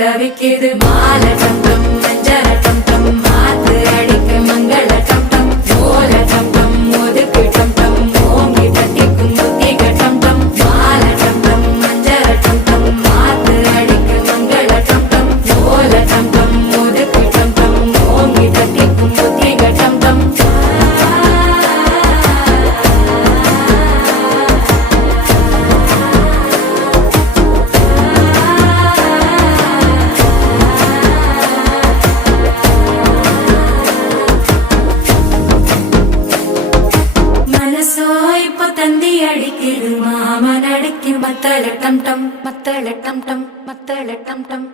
தவிக்குது மால டம் டம் மஞ்சள டம் டம் மாத்து அடிக்க மங்கள டம் டம் ஓல டம் டம் ஒதுக்கு டம் டம் ஓங்கி தட்டிக்கும் முத்திக டம் டம் மால டம் டம் மஞ்சள டம் டம் மாத்து அடிக்க மங்கள டம் டம் ஓல டம் டம் ஒதுக்கு டம் டம் ஓங்கி தட்டிக்கும் முத்திக டம் டம் இப்போ தந்தி அடிக்குது மாமன் அடிக்கு மத்தள டம் டம் மத்தள டம் டம் மத்தள டம் டம்